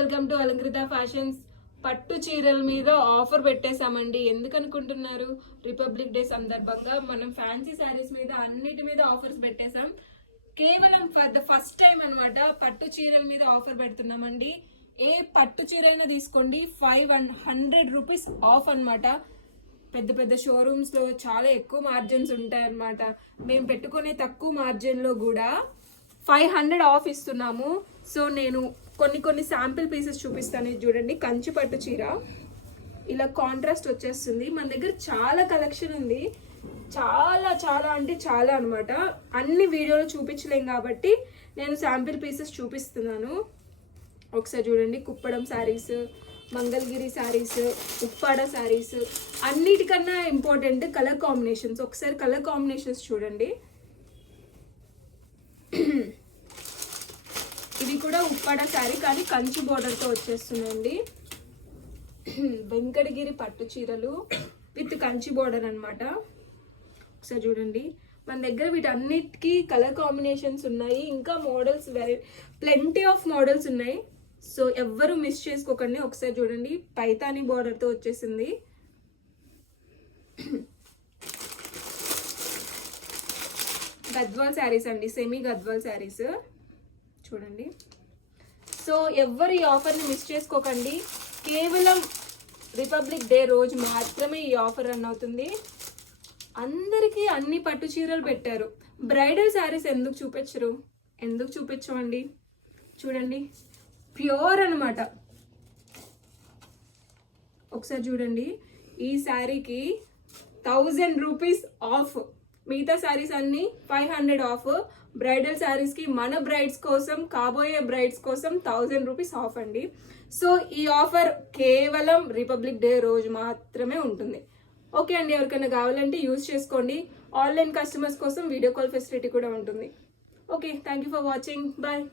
Welcome to Alankrita fashions. పట్టు చీరల మీద ఆఫర్ పెట్టేశామండి. ఎందుకు అనుకుంటున్నారు? రిపబ్లిక్ డే సందర్భంగా మనం ఫ్యాన్సీ శారీస్ మీద అన్నిటి మీద ఆఫర్స్ పెట్టేశాం. కేవలం ఫర్ ద ఫస్ట్ టైం అన్నమాట పట్టు చీరల మీద ఆఫర్ పెడుతున్నామండి. ఏ పట్టు చీర అయినా తీసుకోండి 500 రూపీస్ ఆఫ్ అన్నమాట. పెద్ద పెద్ద షోరూమ్స్ లో చాలా ఎక్కువ మార్జిన్స్ ఉంటాయి అన్నమాట. మేము పెట్టుకునే తక్కువ మార్జిన్ లో కూడా 500 ఆఫ్ ఇస్తున్నాము. సో నేను కొన్ని శాంపిల్ పీసెస్ చూపిస్తాను. ఇది చూడండి, కంచి పట్టు చీర ఇలా కాంట్రాస్ట్ వచ్చేస్తుంది. మన దగ్గర చాలా కలెక్షన్ ఉంది, చాలా చాలా అంటే చాలా అనమాట. అన్ని వీడియోలు చూపించలేం కాబట్టి నేను శాంపిల్ పీసెస్ చూపిస్తున్నాను. ఒకసారి చూడండి, కుప్పడం శారీస్, మంగళగిరి శారీస్, ఉప్పాడ శారీస్, అన్నిటికన్నా ఇంపార్టెంట్ కలర్ కాంబినేషన్స్. ఒకసారి కలర్ కాంబినేషన్స్ చూడండి. ఇది కూడా ఉప్పాడ శారీ కానీ కంచి బోర్డర్తో వచ్చేస్తుందండి. వెంకటగిరి పట్టు చీరలు విత్ కంచి బోర్డర్ అనమాట. ఒకసారి చూడండి, మన దగ్గర వీటన్నిటికీ కలర్ కాంబినేషన్స్ ఉన్నాయి. ఇంకా మోడల్స్ ప్లెంటీ ఆఫ్ మోడల్స్ ఉన్నాయి. సో ఎవ్వరు మిస్ చేసుకోకండి. ఒకసారి చూడండి, పైతానీ బోర్డర్తో వచ్చేసింది. గద్వాల్ శారీస్ అండి, సెమీ గద్వాల్ శారీస్ చూడండి. సో ఎవ్వరు ఈ ఆఫర్ని మిస్ చేసుకోకండి. కేవలం రిపబ్లిక్ డే రోజు మాత్రమే ఈ ఆఫర్ రన్ అవుతుంది. అందరికీ అన్ని పట్టు చీరలు పెట్టారు. బ్రైడల్ శారీస్ ఎందుకు చూపించరు? ఎందుకు చూపించమండి? చూడండి, ప్యూర్ అనమాట. ఒకసారి చూడండి, ఈ శారీకి 1000 రూపీస్ ఆఫ్. మిగతా శారీస్ అన్ని 500 ఆఫ్. బ్రైడల్ శారీస్ కి మన బ్రైడ్స్ కోసం, కాబోయే బ్రైడ్స్ కోసం 1000 రూపీస్ ఆఫ్ అండి. సో ఈ ఆఫర్ కేవలం రిపబ్లిక్ డే రోజు మాత్రమే ఉంటుంది. ఓకే అండి, ఎవరికైనా కావాలంటే యూజ్ చేసుకోండి. ఆన్లైన్ కస్టమర్స్ కోసం వీడియో కాల్ ఫెసిలిటీ కూడా ఉంటుంది. Okay, thank you for watching. Bye.